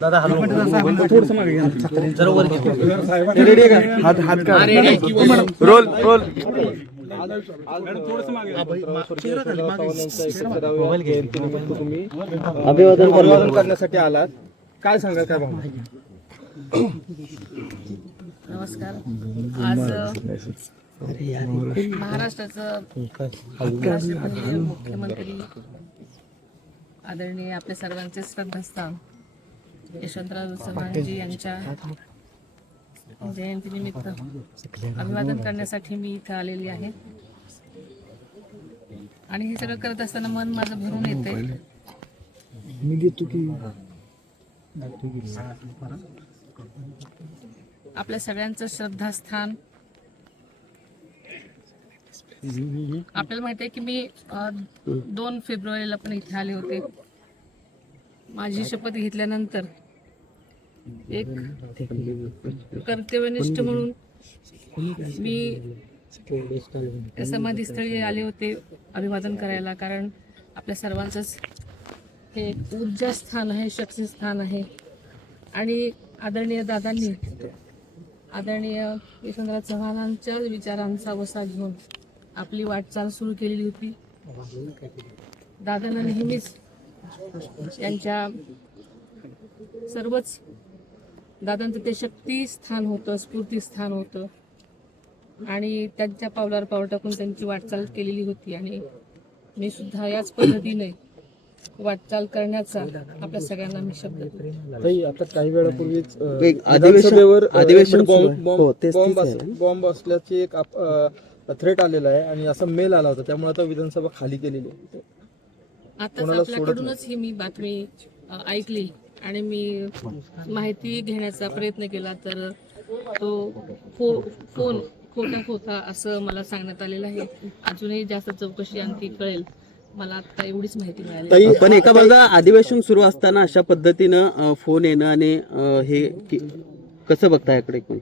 दादा थोडंसं मागे घ्या. जरा वर घ्या. रेडी आहे का? हात हात काढ. Roll roll. अभिवादन करण्यासाठी आलात, काय सांगाल, काय भावना? नमस्कार. आज महाराष्ट्राचं उपराष्ट्रपती, मुख्यमंत्री आदरणीय आपल्या सर्वांचे श्रद्धास्थान यशवंतराव चव्हाणजी यांच्या जयंतीनिमित्त अभिवादन करण्यासाठी मी इथं आलेली आहे. आणि हे सगळं करत असताना मन माझं भरून येते. आपल्या सगळ्यांचं श्रद्धास्थान. आपल्याला माहिती आहे की मी 2 फेब्रुवारीला पण इथे आले होते. माझी शपथ घेतल्यानंतर एक कर्तव्यनिष्ठ म्हणून मी समाधीस्थळी आले होते अभिवादन करायला. कारण आपल्या सर्वांचंच हे एक ऊर्जा स्थान आहे, शक्ती स्थान आहे. आणि आदरणीय दादांनी आदरणीय यशवंतराव चव्हाणांच्या विचारांचा वसा घेऊन आपली वाटचाल सुरू केलेली होती. दादांना नेहमीच यांच्या सर्वच दादांचं ते शक्ती स्थान होतं, स्फूर्ती स्थान होतं. आणि त्यांच्या पावलावर पाऊल टाकून त्यांची वाटचाल केलेली होती. आणि मी सुद्धा याच पद्धतीने वाटचाल करण्याचा आपल्या सगळ्यांना मी शब्द देतो. आता काही वेळापूर्वीच अधिवेशन बॉम्ब असल्याची एक थ्रेट आलेला आहे आणि असा मेल आला होता, त्यामुळे आता विधानसभा खाली केलेली आहे. आता आपल्याकडूनच ही मी बातमी ऐकली आणि मी माहिती घेण्याचा प्रयत्न केला, तर तो फोन खोटा होता असं मला सांगण्यात आलेलं आहे. अजूनही जास्त चौकशी आणखी कळेल. मला आता एवढीच माहिती मिळाली. पण एका बाजूला अधिवेशन सुरू असताना अशा पद्धतीनं फोन येणं आणि हे कसं बघता याकडे कोण?